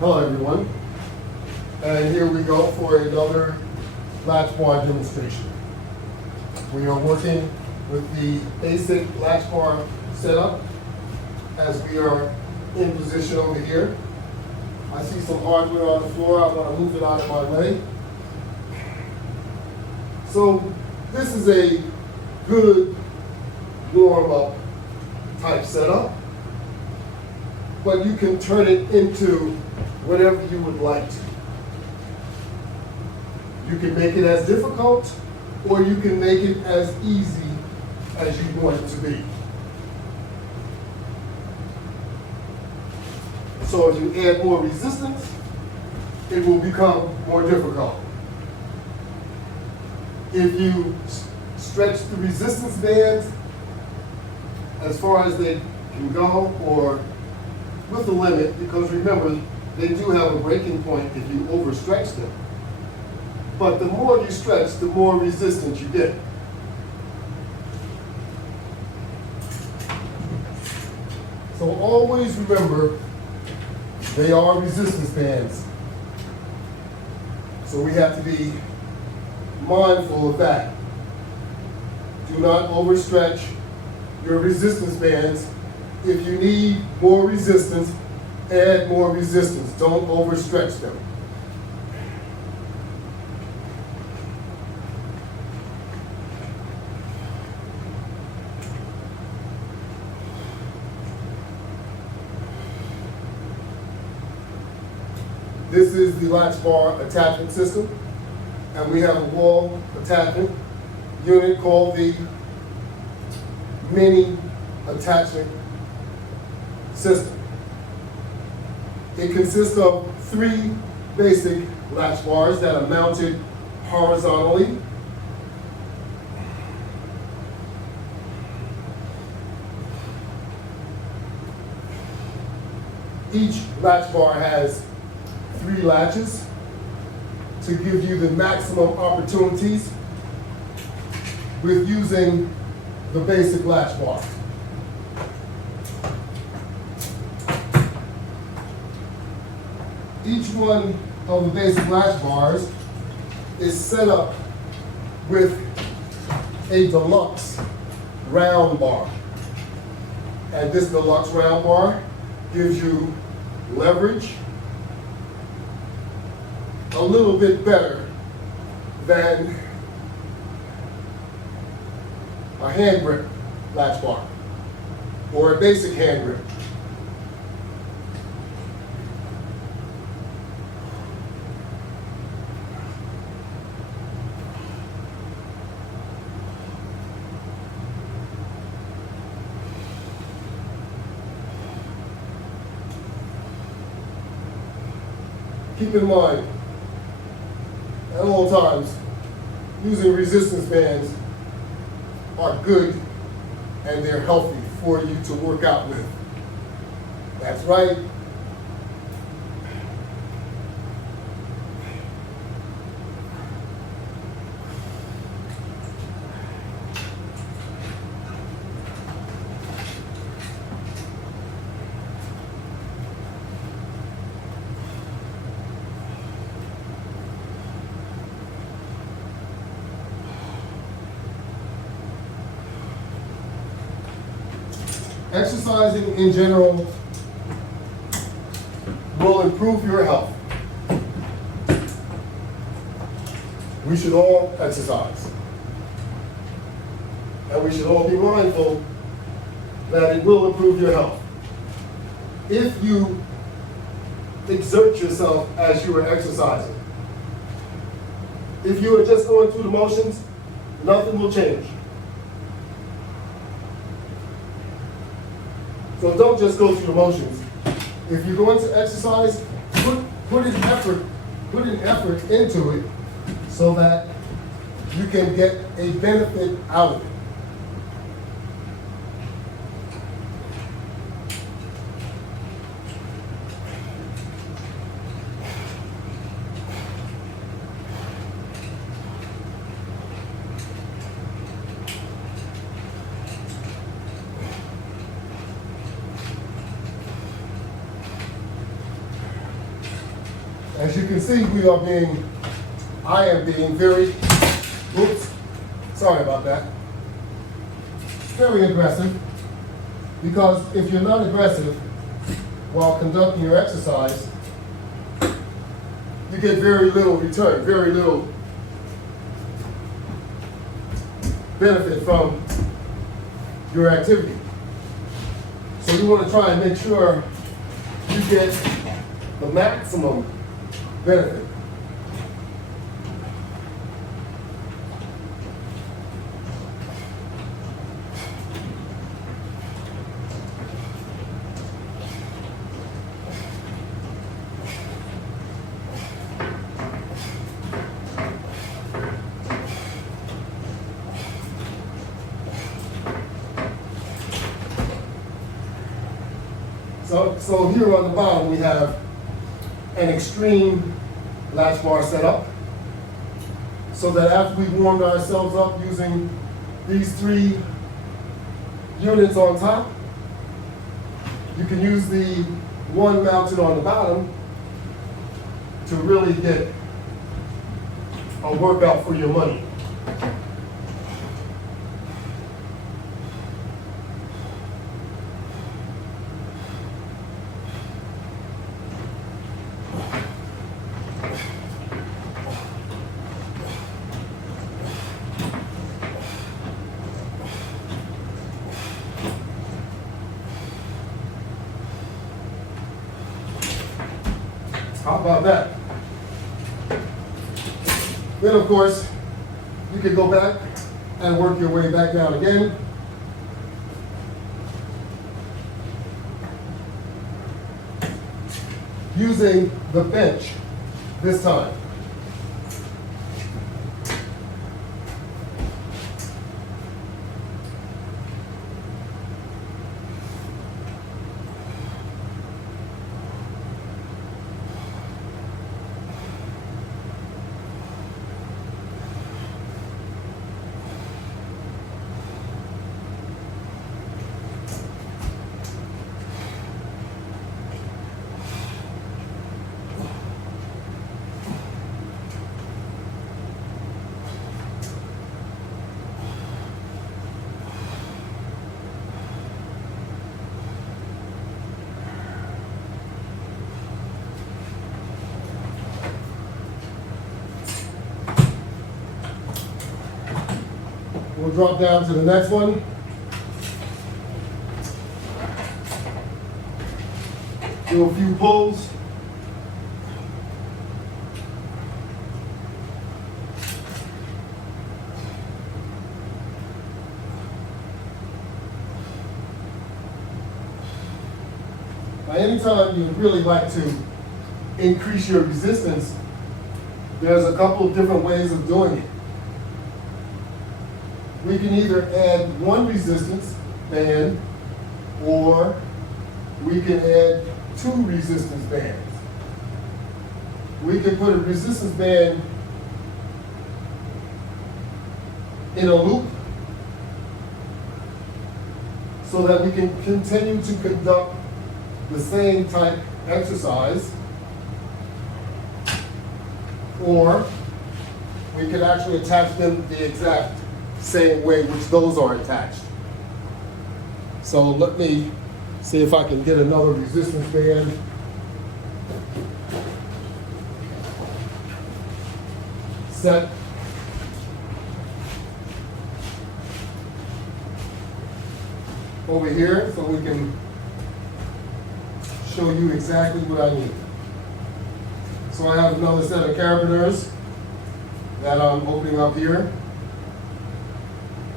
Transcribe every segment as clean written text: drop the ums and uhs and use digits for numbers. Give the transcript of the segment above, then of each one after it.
Hello everyone, and here we go for another latch bar demonstration. We are working with the basic latch bar setup as we are in position over here. I see some hardware on the floor. I want to move it out of my way. So this is a good warm-up type setup, but you can turn it into whatever you would like to. You can make it as difficult, or you can make it as easy as you want it to be. So as you add more resistance, it will become more difficult. If you stretch the resistance bands as far as they can go, or with a limit, because remember, they do have a breaking point if you overstretch them. But the more you stretch, the more resistance you get. So always remember, they are resistance bands. So we have to be mindful of that. Do not overstretch your resistance bands. If you need more resistance, add more resistance. Don't overstretch them. This is the latch bar attachment system, and we have a wall attachment unit called the mini attachment system. It consists of 3 basic latch bars that are mounted horizontally. Each latch bar has 3 latches to give you the maximum opportunities with using the basic latch bar. Each one of the basic latch bars is set up with a deluxe round bar. And this deluxe round bar gives you leverage a little bit better than a hand grip latch bar or a basic hand grip. Keep in mind, at all times, using resistance bands are good and they're healthy for you to work out with. That's right. Exercising in general will improve your health. We should all exercise. And we should all be mindful that it will improve your health. If you exert yourself as you are exercising, if you are just going through the motions, nothing will change. So don't just go through the motions. If you're going to exercise, put an effort into it so that you can get a benefit out of it. As you can see, I am being very, sorry about that, very aggressive, because if you're not aggressive while conducting your exercise, you get very little return, very little benefit from your activity. So you want to try and make sure you get the maximum benefit. So here on the bottom we have an extreme latch bar setup, so that after we've warmed ourselves up using these 3 units on top, you can use the one mounted on the bottom to really get a workout for your money. How about that? Then, of course, you can go back and work your way back down again. Using the bench this time. We'll drop down to the next one. Do a few pulls. Now, anytime you really like to increase your resistance, there's a couple of different ways of doing it. We can either add one resistance band, or we can add 2 resistance bands. We can put a resistance band in a loop so that we can continue to conduct the same type exercise, or we can actually attach them the exact same way which those are attached. So let me see if I can get another resistance band. Set. Over here so we can show you exactly what I need. So I have another set of carabiners that I'm opening up here.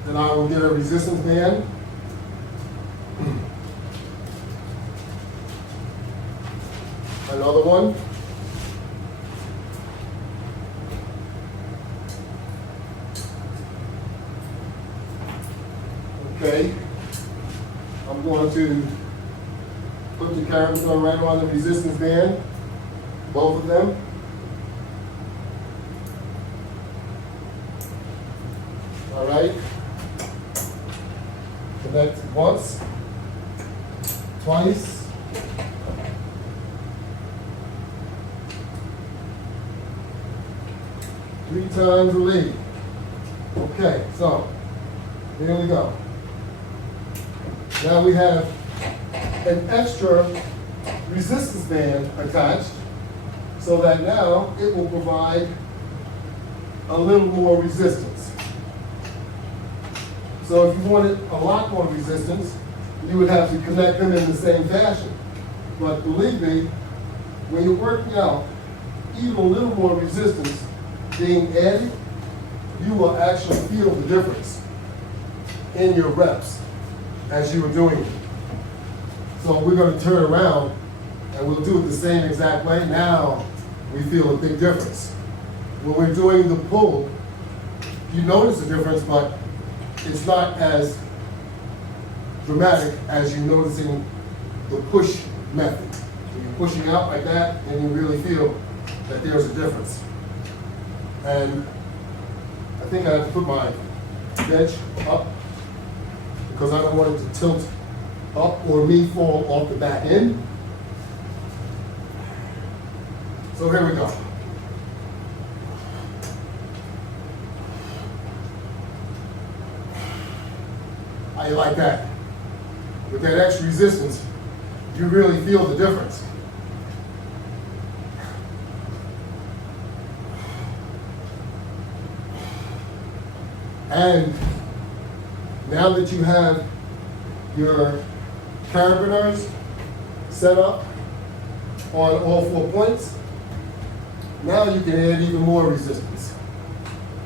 Then I will get a resistance band. Another one. Okay. I'm going to put the carabiner right on the resistance band, both of them. All right. Connect once, twice, 3 times the lead. Okay, so here we go. Now we have an extra resistance band attached so that now it will provide a little more resistance. So if you wanted a lot more resistance, you would have to connect them in the same fashion. But believe me, when you're working out, even a little more resistance being added, you will actually feel the difference in your reps as you are doing it. So we're going to turn around and we'll do it the same exact way. Now we feel a big difference. When we're doing the pull, you notice a difference, but it's not as dramatic as you noticing the push method. When you're pushing out like that, and you really feel that there's a difference. And I think I have to put my bench up because I don't want it to tilt up or me fall off the back end. So here we go. How you like that? With that extra resistance, you really feel the difference. And now that you have your carabiners set up on all 4 points, now you can add even more resistance.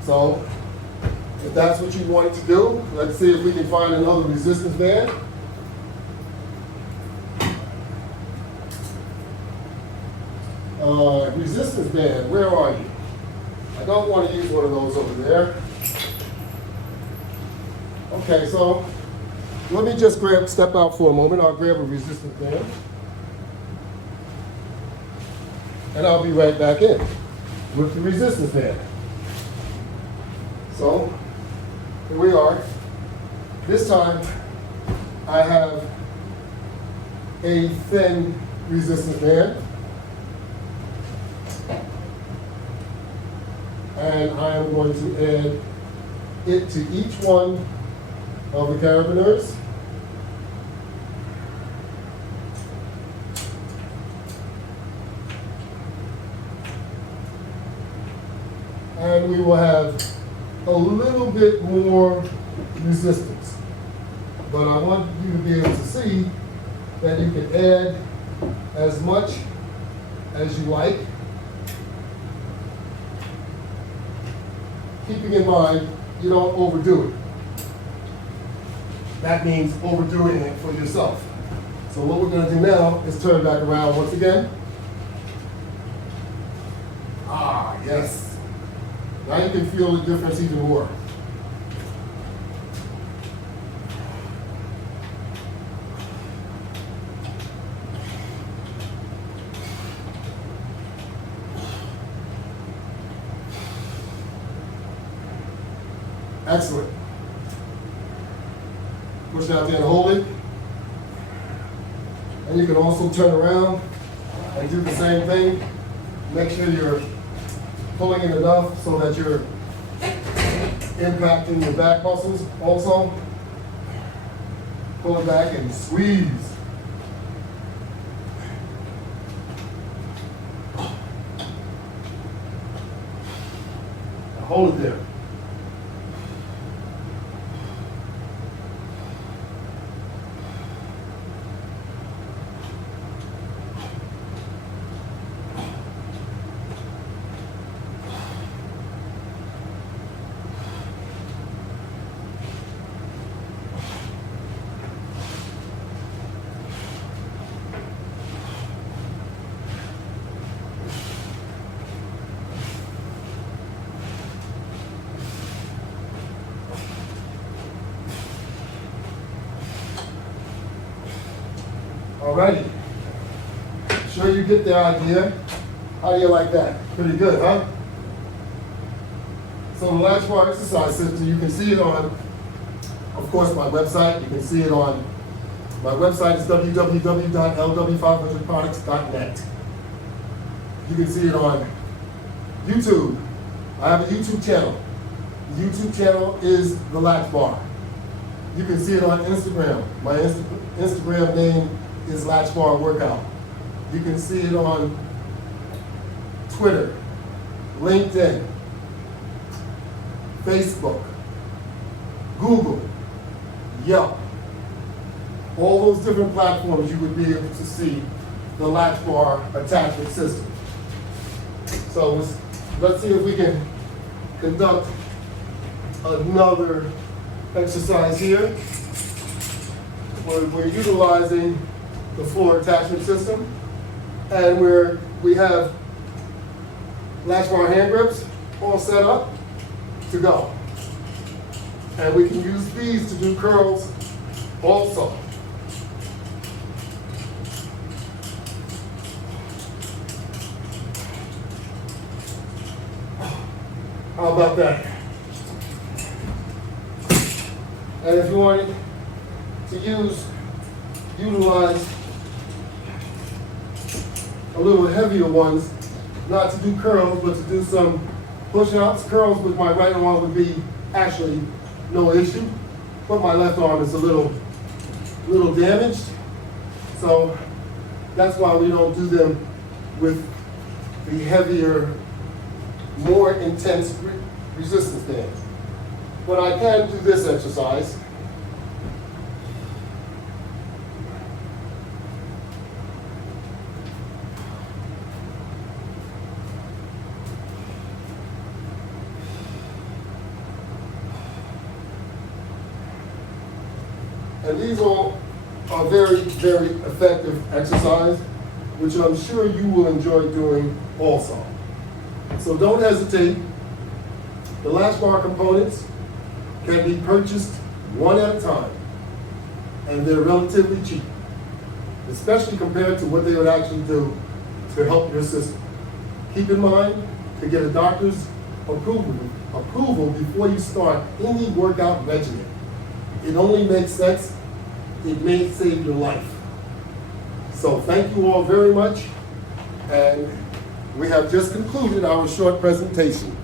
So if that's what you want to do, let's see if we can find another resistance band. Resistance band, where are you? I don't want to use one of those over there. Okay, so let me just step out for a moment. I'll grab a resistance band. And I'll be right back in with the resistance band. So here we are. This time I have a thin resistance band. And I am going to add it to each one of the carabiners. And we will have a little bit more resistance. But I want you to be able to see that you can add as much as you like. Keeping in mind, you don't overdo it. That means overdoing it for yourself. So what we're going to do now is turn back around once again. Ah, yes. Now you can feel the difference even more. Excellent. Push out there and hold it. And you can also turn around and do the same thing. Make sure you're pulling it enough so that you're impacting your back muscles also. Pull it back and squeeze. Now hold it there. Alrighty. Sure you get the idea. How do you like that? Pretty good, huh? So the Latchbar Exercise System, you can see it on, of course, my website. You can see it on, my website is www.lw500products.net. You can see it on YouTube, I have a YouTube channel. The YouTube channel is the Latchbar. You can see it on Instagram. My Instagram name is Latchbar Workout. You can see it on Twitter, LinkedIn, Facebook, Google, Yelp. All those different platforms you would be able to see the Latchbar attachment system. So let's see if we can conduct another exercise here. We're utilizing the floor attachment system, and we have Latchbar hand grips all set up to go. And we can use these to do curls also. How about that? And if you wanted to utilize a little heavier ones, not to do curls, but to do some push-ups. Curls with my right arm would be actually no issue, but my left arm is a little damaged. So that's why we don't do them with the heavier, more intense resistance bands. But I can do this exercise. And these all are very, very effective exercise, which I'm sure you will enjoy doing also. So don't hesitate. The Latchbar components can be purchased one at a time, and they're relatively cheap, especially compared to what they would actually do to help your system. Keep in mind to get a doctor's approval before you start any workout regimen. It only makes sense. It may save your life. So thank you all very much, and we have just concluded our short presentation.